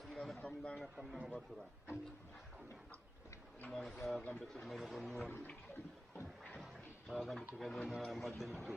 Sindana kamdanga kamdanga batura. Sindana sa lambe sindana gunyon. Sa lambe sindana na madenitu.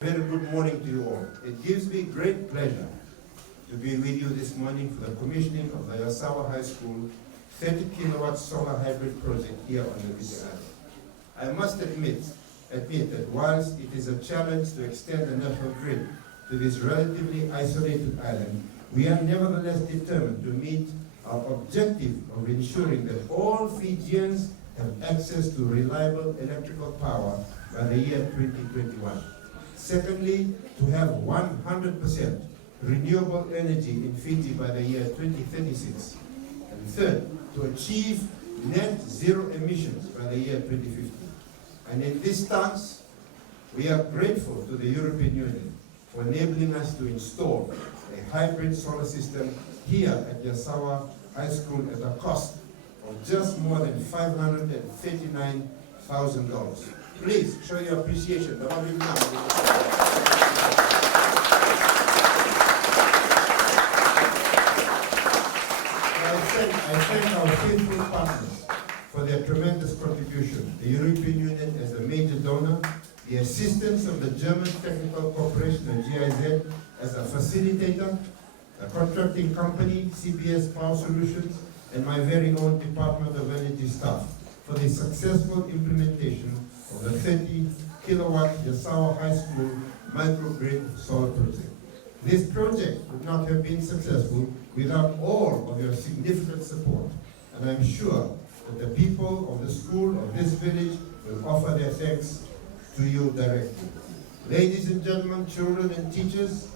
Very good morning to you all. It gives me great pleasure to be with you this morning for the commissioning of the Yasawa High School 30 kilowatt solar hybrid project here on the Viti Island. I must admit that whilst it is a challenge to extend the national grid to this relatively isolated island, we are nevertheless determined to meet our objective of ensuring that all Fijians have access to reliable electrical power by the year 2021. Secondly, to have 100% renewable energy in Fiji by the year 2036. And third, to achieve net zero emissions by the year 2050. And in this stance, we are grateful to the European Union for enabling us to install a hybrid solar system here at Yasawa High School at a cost of just more than $539,000. Please show your appreciation. I thank our faithful partners for their tremendous contribution. The European Union as a major donor, the assistance of the German Technical Corporation and GIZ as a facilitator, the contracting company, CBS Power Solutions, and my very own Department of Energy staff for the successful implementation of the 30 kilowatt Yasawa High School microgrid solar project. This project would not have been successful without all of your significant support, and I'm sure that the people of the school of this village will offer their thanks to you directly. Ladies and gentlemen, children and teachers,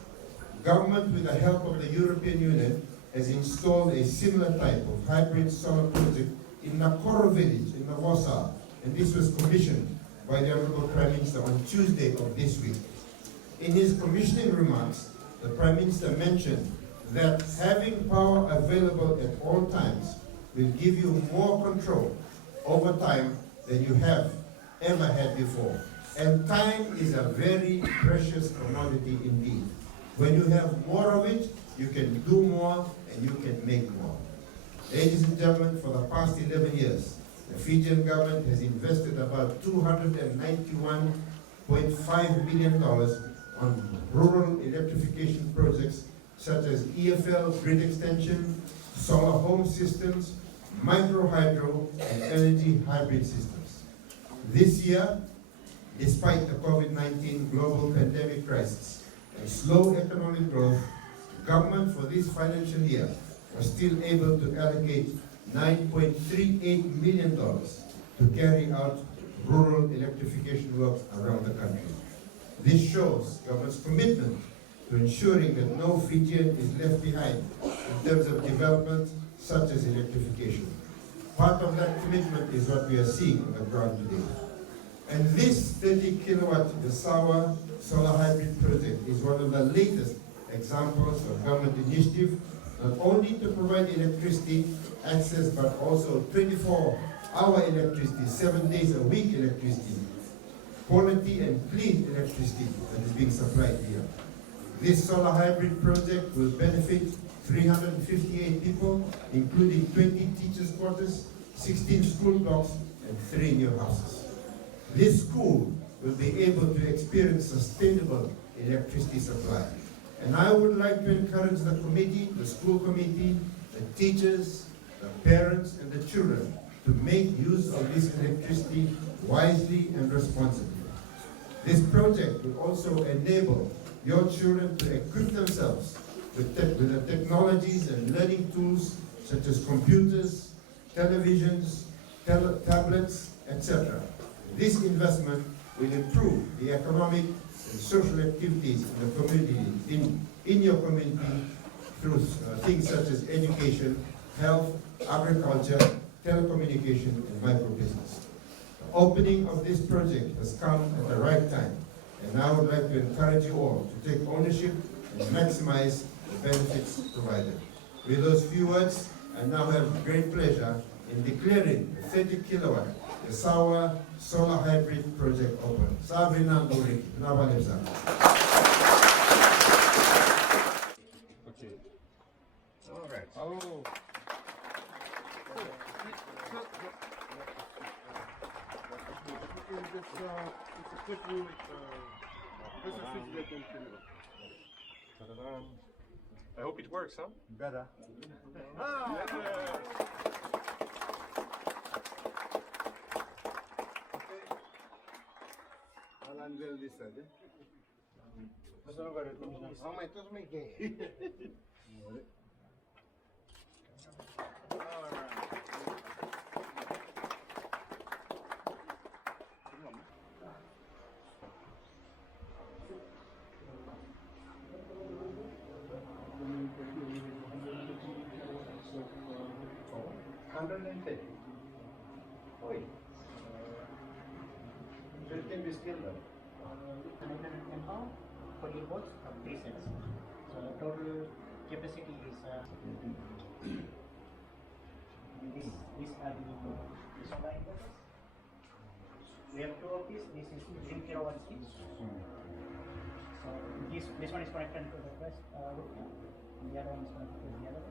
government with the help of the European Union has installed a similar type of hybrid solar project in Nakoro village in Nagosa, and this was commissioned by the Honorable Prime Minister on Tuesday of this week. In his commissioning remarks, the Prime Minister mentioned that having power available at all times will give you more control over time than you have ever had before. And time is a very precious commodity indeed. When you have more of it, you can do more and you can make more. Ladies and gentlemen, for the past 11 years, the Fijian government has invested about $291.5 million on rural electrification projects such as EFL grid extension, solar home systems, micro hydro, and energy hybrid systems. This year, despite the COVID-19 global pandemic crisis and slow economic growth, government for this financial year was still able to allocate $9.38 million to carry out rural electrification works around the country. This shows government's commitment to ensuring that no Fijian is left behind in terms of development such as electrification. Part of that commitment is what we are seeing on the ground today. And this 30 kilowatt Yasawa solar hybrid project is one of the latest examples of government initiative, not only to provide electricity access, but also 24-hour electricity, 7 days a week electricity, quality and clean electricity that is being supplied here. This solar hybrid project will benefit 358 people, including 20 teachers' quarters, 16 school blocks, and 3 new houses. This school will be able to experience sustainable electricity supply. And I would like to encourage the committee, the school committee, the teachers, the parents, and the children to make use of this electricity wisely and responsibly. This project will also enable your children to equip themselves with the technologies and learning tools such as computers, televisions, tablets, etc. This investment will improve the economic and social activities in the community, in your community, through things such as education, health, agriculture, telecommunication, and microbusiness. The opening of this project has come at the right time, and I would like to encourage you all to take ownership and maximize the benefits provided. With those few words, I now have great pleasure in declaring the 30 kilowatt Yasawa Solar Hybrid Project open. Sabrina Durik, Navalebza. Okay. All right. Oh. It's a quick rule. I hope it works, huh? Better. I'll unveil this side. How am I supposed to make it? For your boats, 3 sets. So the total capacity is this are the supply inverters. We have 2 of these. This is 3 kilowatts each. So this one is connected to the first rooftop, and the other one is connected to the other.